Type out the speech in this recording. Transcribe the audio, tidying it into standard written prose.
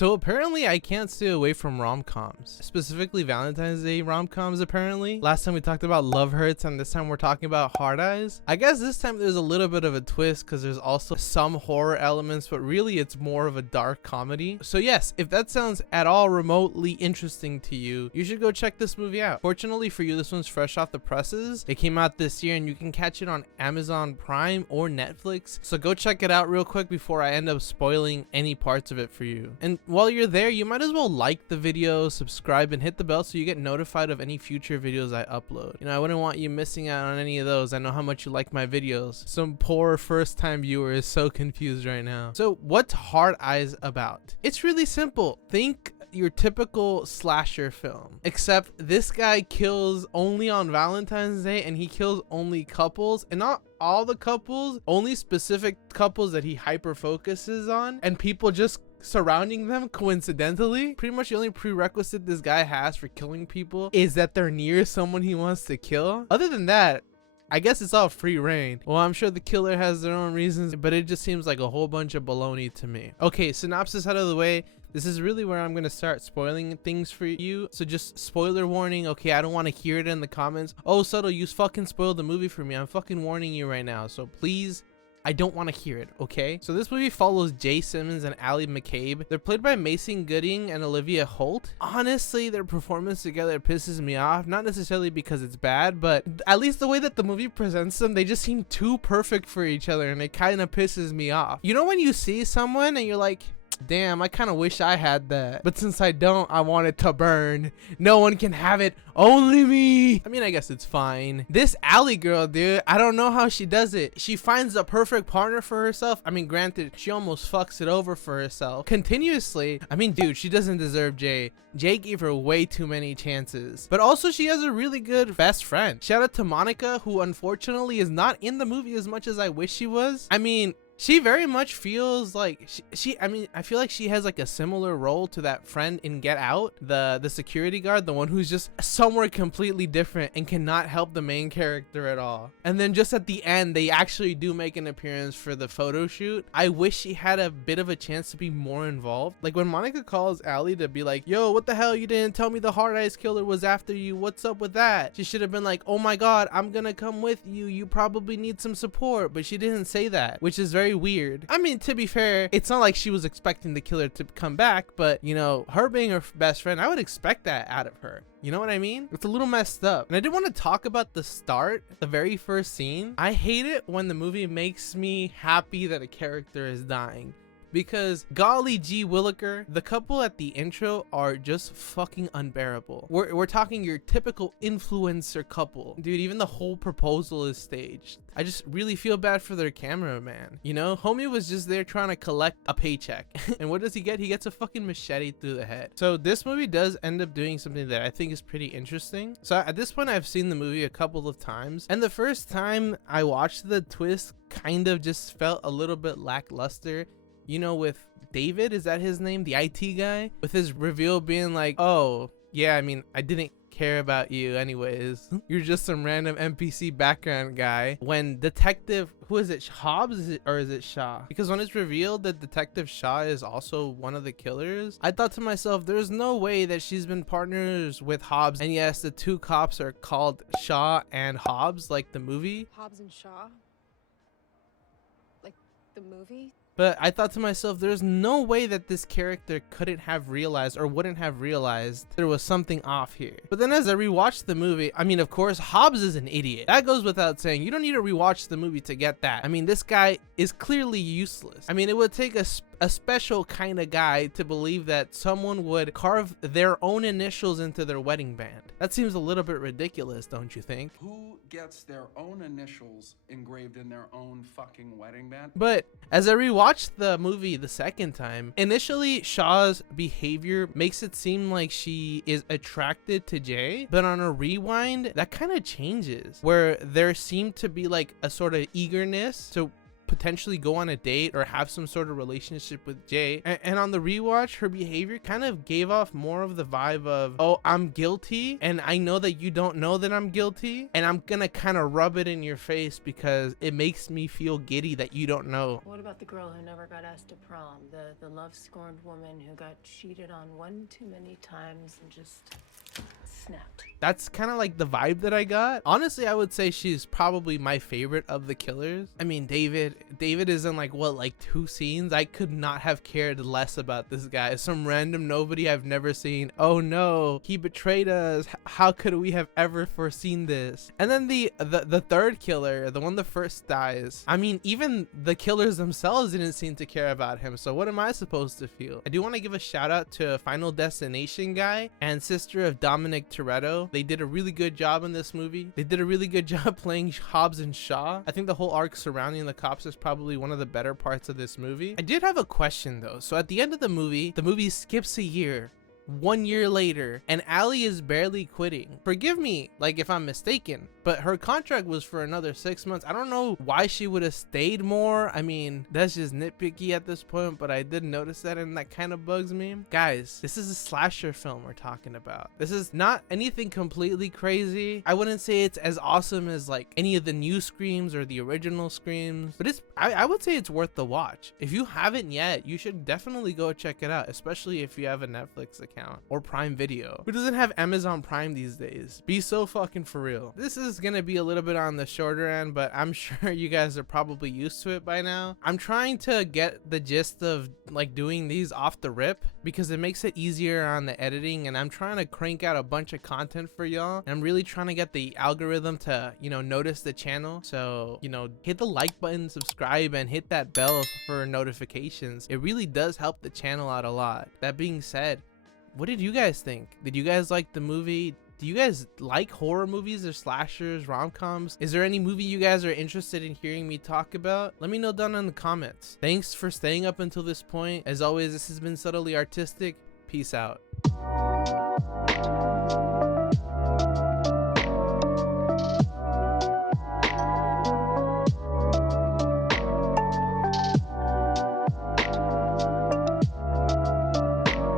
So apparently I can't stay away from rom-coms, specifically Valentine's Day rom-coms apparently. Last time we talked about Love Hurts and this time we're talking about Hard Eyes. I guess this time there's a little bit of a twist because there's also some horror elements, but really it's more of a dark comedy. So yes, if that sounds at all remotely interesting to you, you should go check this movie out. Fortunately for you, this one's fresh off the presses. It came out this year and you can catch it on Amazon Prime or Netflix. So go check it out real quick before I end up spoiling any parts of it for you. And while you're there, you might as well like the video, subscribe, and hit the bell so you get notified of any future videos I upload. You know, I wouldn't want you missing out on any of those. I know how much you like my videos. Some poor first-time viewer is so confused right now. So what's Hard Eyes about? It's really simple. Think your typical slasher film, except this guy kills only on Valentine's Day and he kills only couples, and not all the couples, only specific couples that he hyper focuses on, and people just surrounding them coincidentally. Pretty much the only prerequisite this guy has for killing people is that they're near someone he wants to kill. Other than that, I guess it's all free reign. Well, I'm sure the killer has their own reasons, but it just seems like a whole bunch of baloney to me. Okay, synopsis out of the way. This is really where I'm gonna start spoiling things for you. So just spoiler warning. Okay, I don't want to hear it in the comments. Oh, Subtle, you fucking spoiled the movie for me. I'm fucking warning you right now. So please, I don't want to hear it, okay? So this movie follows Jay Simmons and Ally McCabe. They're played by Mason Gooding and Olivia Holt. Honestly, their performance together pisses me off. Not necessarily because it's bad, but at least the way that the movie presents them, they just seem too perfect for each other, and it kind of pisses me off. You know when you see someone and you're like, damn, I kind of wish I had that, but since I don't, I want it to burn. No one can have it, only me. I mean, I guess it's fine. This Ally girl, dude, I don't know how she does it. She finds the perfect partner for herself. I mean, granted, she almost fucks it over for herself continuously. I mean, dude, she doesn't deserve Jay. Jay gave her way too many chances, but also she has a really good best friend. Shout out to Monica, who unfortunately is not in the movie as much as I wish she was. I mean, she very much feels like I mean, I feel like she has like a similar role to that friend in Get Out, the security guard, the one who's just somewhere completely different and cannot help the main character at all. And then just at the end, they actually do make an appearance for the photo shoot. I wish she had a bit of a chance to be more involved. Like when Monica calls Ally to be like, yo, what the hell, you didn't tell me the Hard Eyes killer was after you, what's up with that? She should have been like, oh my god, I'm gonna come with you, you probably need some support. But she didn't say that, which is very weird. I mean, to be fair, it's not like she was expecting the killer to come back, but you know, her being her best friend, I would expect that out of her. You know what I mean? It's a little messed up. And I did want to talk about the start, the very first scene. I hate it when the movie makes me happy that a character is dying. Because golly gee williker, the couple at the intro are just fucking unbearable. We're talking your typical influencer couple. Dude, even the whole proposal is staged. I just really feel bad for their cameraman. You know, homie was just there trying to collect a paycheck. And what does he get? He gets a fucking machete through the head. So this movie does end up doing something that I think is pretty interesting. So at this point, I've seen the movie a couple of times. And the first time I watched, the twist kind of just felt a little bit lackluster. You know, with David, is that his name? The IT guy? With his reveal being like, oh, yeah, I mean, I didn't care about you anyways. You're just some random NPC background guy. When Detective, who is it? Hobbs or is it Shaw? Because when it's revealed that Detective Shaw is also one of the killers, I thought to myself, there's no way that she's been partners with Hobbs. And yes, the two cops are called Shaw and Hobbs, like the movie. Hobbs and Shaw? Like the movie? But I thought to myself, there's no way that this character couldn't have realized or wouldn't have realized there was something off here. But then as I rewatched the movie, I mean, of course, Hobbs is an idiot. That goes without saying. You don't need to rewatch the movie to get that. I mean, this guy is clearly useless. I mean, it would take a special kind of guy to believe that someone would carve their own initials into their wedding band. That seems a little bit ridiculous, don't you think? Who gets their own initials engraved in their own fucking wedding band? But as I rewatched the movie the second time, initially Shaw's behavior makes it seem like she is attracted to Jay, but on a rewind, that kind of changes, where there seemed to be like a sort of eagerness to potentially go on a date or have some sort of relationship with Jay. And on the rewatch, her behavior kind of gave off more of the vibe of, oh, I'm guilty and I know that you don't know that I'm guilty, and I'm gonna kind of rub it in your face because it makes me feel giddy that you don't know. What about the girl who never got asked to prom? The love-scorned woman who got cheated on one too many times and just snapped. That's kind of like the vibe that I got. Honestly, I would say she's probably my favorite of the killers. I mean, David is in like 2 scenes. I could not have cared less about this guy. Some random nobody I've never seen. Oh no, he betrayed us. How could we have ever foreseen this? And then the third killer, the one that first dies. I mean, even the killers themselves didn't seem to care about him. So what am I supposed to feel? I do want to give a shout out to Final Destination guy and sister of Dominic Toretto. They did a really good job in this movie. They did a really good job playing Hobbs and Shaw. I think the whole arc surrounding the cops is probably one of the better parts of this movie. I did have a question though. So at the end of the movie skips a year. 1 year later, and Allie is barely quitting. Forgive me, like, if I'm mistaken, but her contract was for another 6 months. I don't know why she would have stayed more. I mean, that's just nitpicky at this point, but I did notice that, and that kind of bugs me. Guys, this is a slasher film we're talking about. This is not anything completely crazy. I wouldn't say it's as awesome as like any of the new Screams or the original Screams, but I would say it's worth the watch. If you haven't yet, you should definitely go check it out, especially if you have a Netflix account or Prime Video. Who doesn't have Amazon Prime these days? Be so fucking for real. This is gonna be a little bit on the shorter end, but I'm sure you guys are probably used to it by now. I'm trying to get the gist of like doing these off the rip because it makes it easier on the editing, and I'm trying to crank out a bunch of content for y'all. I'm really trying to get the algorithm to, you know, notice the channel. So, you know, hit the like button, subscribe, and hit that bell for notifications. It really does help the channel out a lot. That being said, what did you guys think? Did you guys like the movie? Do you guys like horror movies or slashers, rom-coms? Is there any movie you guys are interested in hearing me talk about? Let me know down in the comments. Thanks for staying up until this point. As always, this has been Subtly Artistic. Peace out.